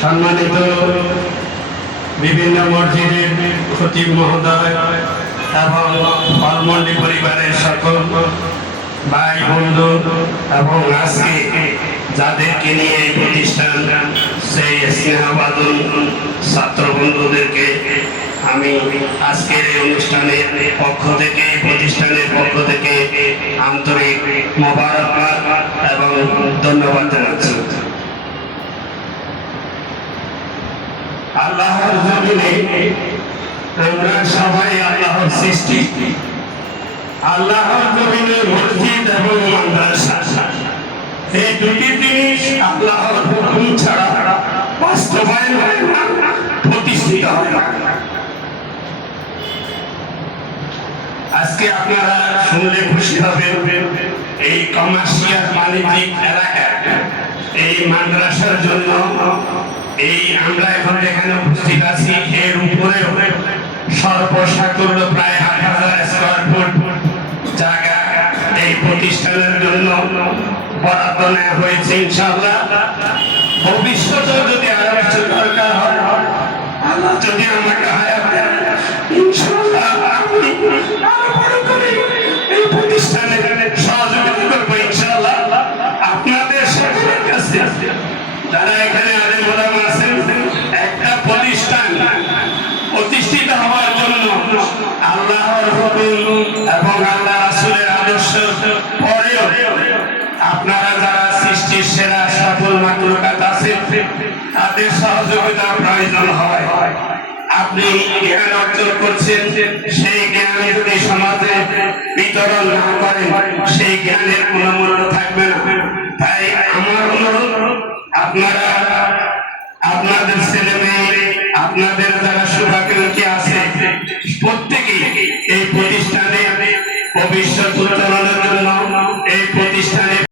সম্মানিত বিভিন্ন মসজিদের খতিব মহোদয় এবং ফলমন্ডি পরিবারের সকল ভাই বন্ধু এবং আজকে যাদেরকে নিয়ে এই প্রতিষ্ঠান সেই স্নেহবাদন ছাত্র বন্ধুদেরকে আমি আজকের এই অনুষ্ঠানের পক্ষ থেকে প্রতিষ্ঠানের পক্ষ থেকে আন্তরিক মোবারকবাদ এবং ধন্যবাদ জানাচ্ছি। আল্লাহর জমিনে আমরা সবাই আল্লাহর সৃষ্টি। আল্লাহর জমিনে মসজিদ এবং মাদ্রাসা এই দুটি জিনিস আল্লাহর হুকুম ছাড়া বাস্তবায়ন হয় না, প্রতিষ্ঠিত হয় না। আজকে আপনারা শুনলে খুশি হবেন, এই কমার্শিয়াল বাণিজ্যিক এলাকা এই মাদ্রাসার জন্য এই আমরা এখন যেখানে উপস্থিত আছি এর উপরে সর্বসাকুল্য প্রায় ৮,০০০ স্কয়ার ফুট জায়গা এই প্রতিষ্ঠানের জন্য বরাদ্দ নেওয়া হয়েছে। ইনশাআল্লাহ ভবিষ্যতে যদি আরো কিছু দরকার হয়, আল্লাহ যদি আমাকে হায়াত দেন, ইনশাআল্লাহ আমি আরো বড় করে এই প্রতিষ্ঠানে সহযোগিতা করবো। ইনশাআল্লাহ আপনাদের সকলের কাছে যারা এখানে আলেম ওলামা আছেন, একটা প্রতিষ্ঠান প্রতিষ্ঠিত হওয়ার জন্য আল্লাহর হুকুম এবং আল্লাহ রাসূলের আদর্শ পরেও আপনারা যারা সৃষ্টির সেরা সফল মাকলুকাত আছেন তাদের সহযোগিতা প্রয়োজন হয়। আপনি জ্ঞান অর্জন করছেন, সেই জ্ঞান যদি সমাজে বিতরণ না করেন সেই জ্ঞানের কোনো মূল্য থাকবে না। তাই আমার অনুরোধ, আপনারা আপনাদের ছেলে মেয়ে, আপনাদের যারা শুভাকাঙ্ক্ষী আছে প্রত্যেকেই এই প্রতিষ্ঠানে ভবিষ্যৎ উত্তরণের জন্য